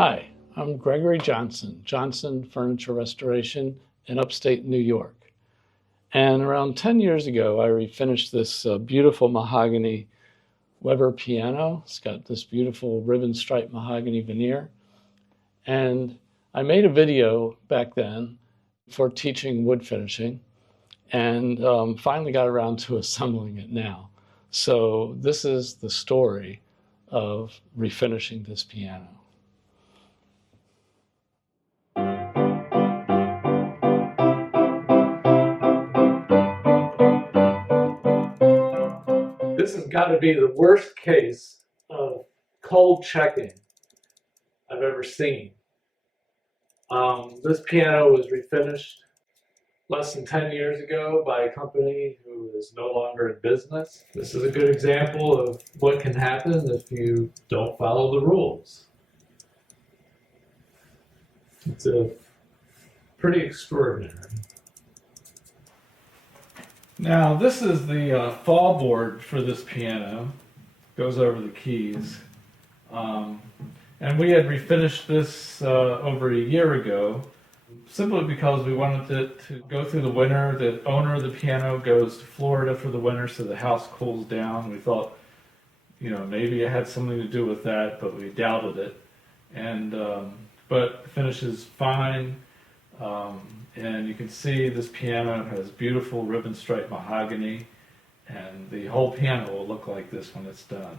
Hi, I'm Gregory Johnson Furniture Restoration in upstate New York. And around 10 years ago, I refinished this beautiful mahogany Weber piano. It's got this beautiful ribbon stripe mahogany veneer. And I made a video back then for teaching wood finishing and finally got around to assembling it now. So this is the story of refinishing this piano. This has got to be the worst case of cold checking I've ever seen. This piano was refinished less than 10 years ago by a company who is no longer in business. This is a good example of what can happen if you don't follow the rules. It's pretty extraordinary. Now, this is the fall board for this piano. Goes over the keys. And we had refinished this over a year ago, simply because we wanted it to go through the winter. The owner of the piano goes to Florida for the winter, so the house cools down. We thought, maybe it had something to do with that, but we doubted it. And but the finish is fine. And you can see this piano has beautiful ribbon stripe mahogany, and the whole piano will look like this when it's done.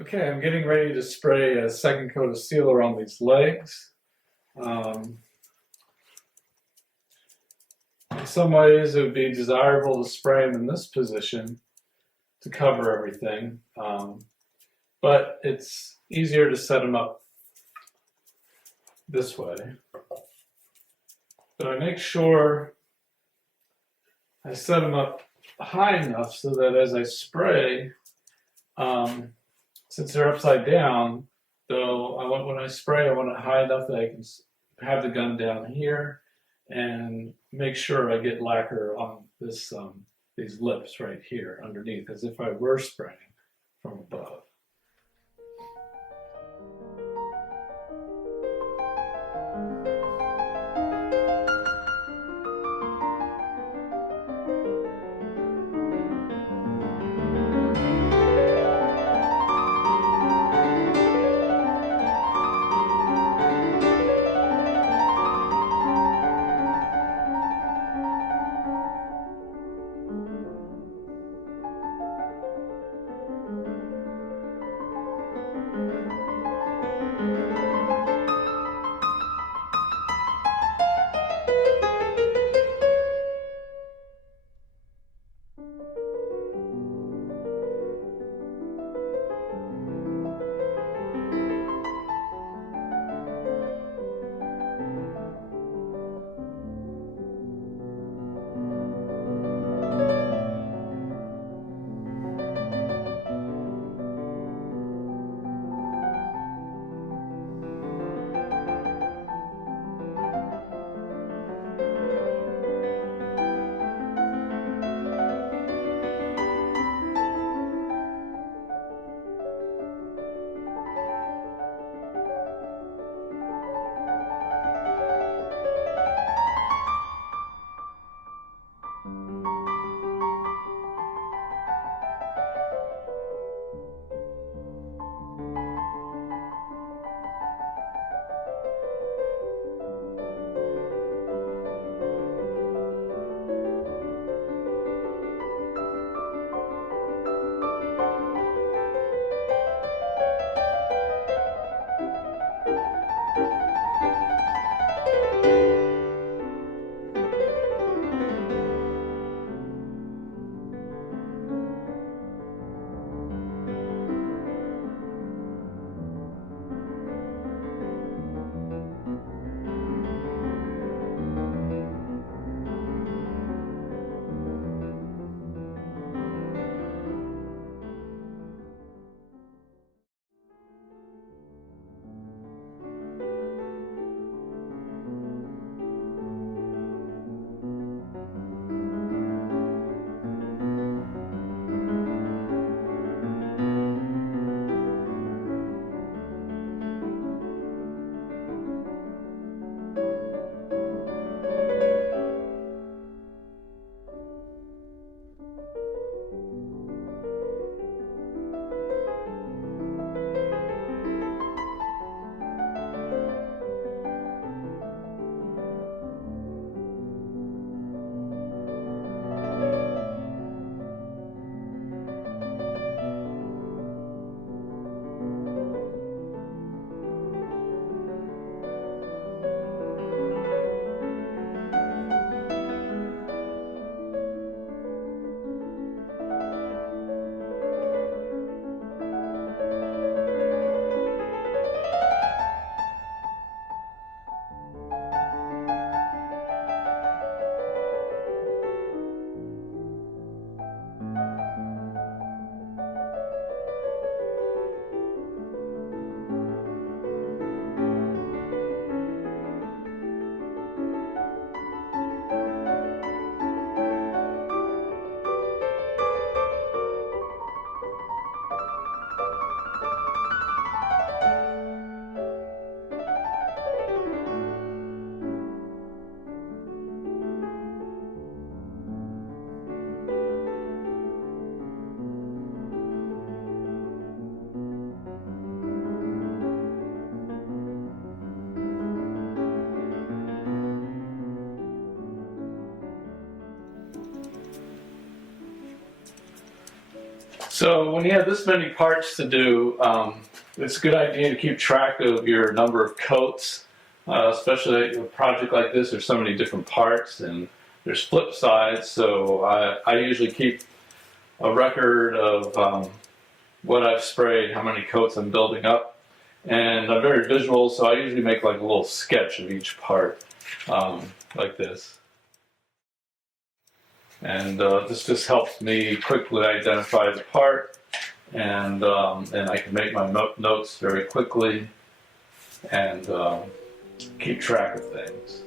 Okay, I'm getting ready to spray a second coat of sealer on these legs. In some ways, it would be desirable to spray them in this position to cover everything, but it's easier to set them up this way. But I make sure I set them up high enough so that as I spray, since they're upside down, though when I spray, I want it high enough that I can have the gun down here and make sure I get lacquer on this these lips right here underneath, as if I were spraying from above. So when you have this many parts to do, it's a good idea to keep track of your number of coats, especially a project like this. There's so many different parts, and there's flip sides, so I usually keep a record of what I've sprayed, how many coats I'm building up, and I'm very visual, so I usually make like a little sketch of each part, like this. And this just helps me quickly identify the part, and I can make my notes very quickly and keep track of things.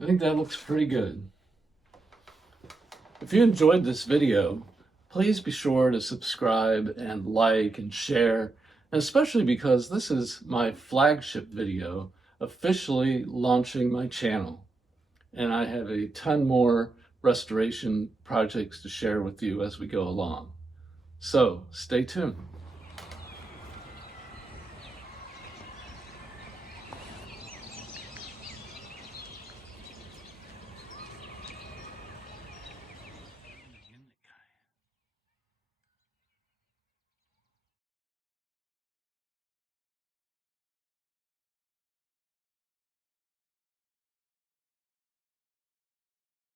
I think that looks pretty good. If you enjoyed this video, please be sure to subscribe and like and share, and especially because this is my flagship video officially launching my channel. And I have a ton more restoration projects to share with you as we go along. So stay tuned.